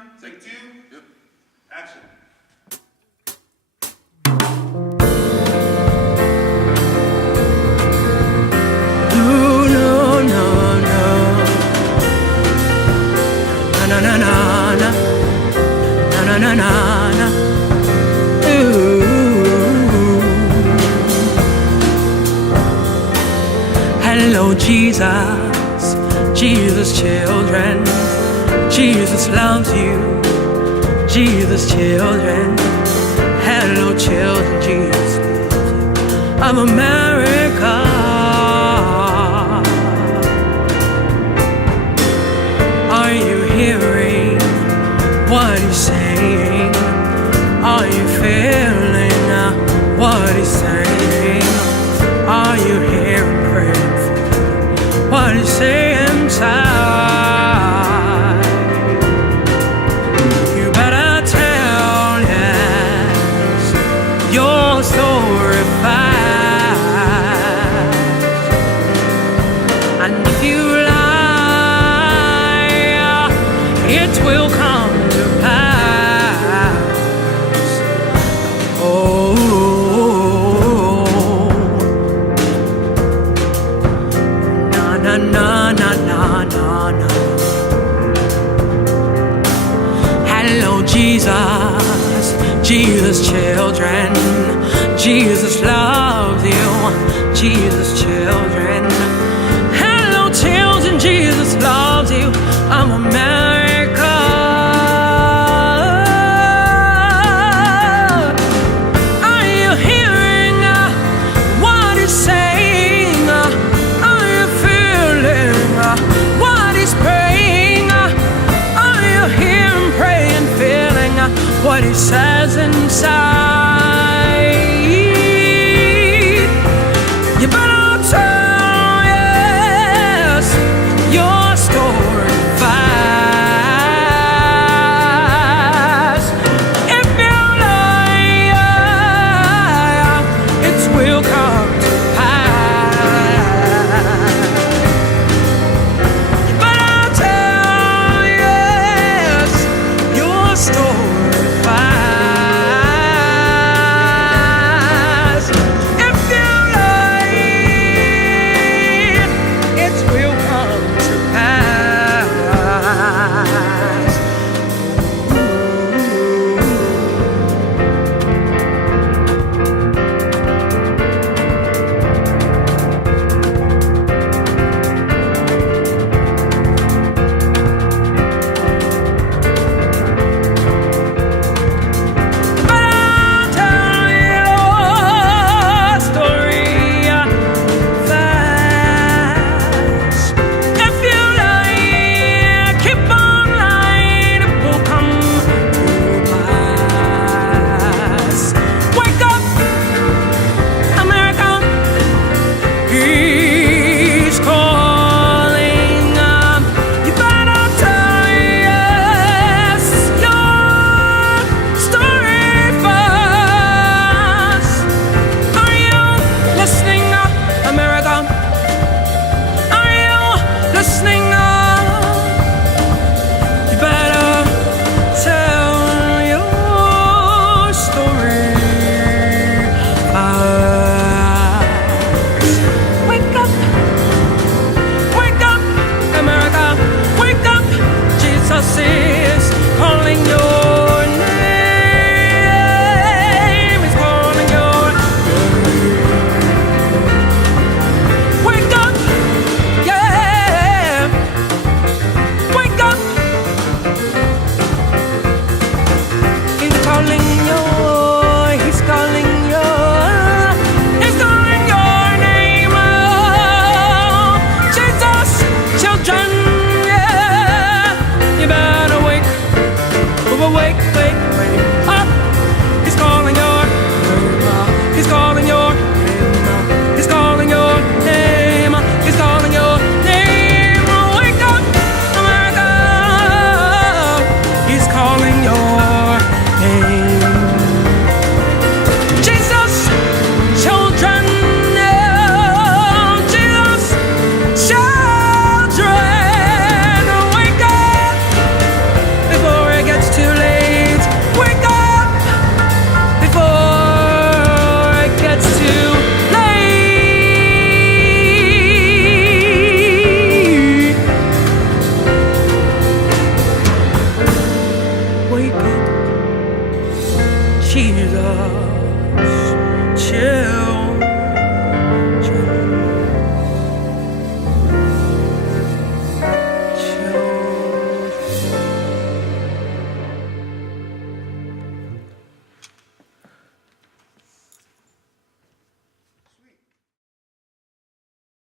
time. Take two. Yep. Action. No, no, no, no. Na na na na. Na na na na na. Ooh. Hello, Jesus, Jesus, children. Jesus loves you, Jesus, children. Hello, children, Jesus of America. Are you hearing what he's saying? Are you feeling what he's saying? Are you hearing, praying what he's saying inside? You better tell yes your story fast. And if you lie, it will come to pass. Oh, na na na na na na na. Hello, Jesus, Jesus, children. Jesus loves you, Jesus, children. Hello, children, Jesus loves you. I'm America. Are you hearing what he's saying? Are you feeling what he's praying? Are you hearing, praying, feeling what he says inside? You better tell yes your story fast. If you lie, it will come to pass. You better tell yes your story fast. If you lie, it will come to pass. But I'll tell your story fast. If you lie, keep on lying, it will come to pass. Wake up, America. He's calling. You better tell yes your story fast. Are you listening, America? Are you listening? You better tell your story fast. Wake up, America. Wake up, Jesus is calling your name. He's calling your name. Wake up, yeah. Wake up. He's calling he's calling he's calling your name. Oh, Jesus, children, yeah. You better wake Jesus, chill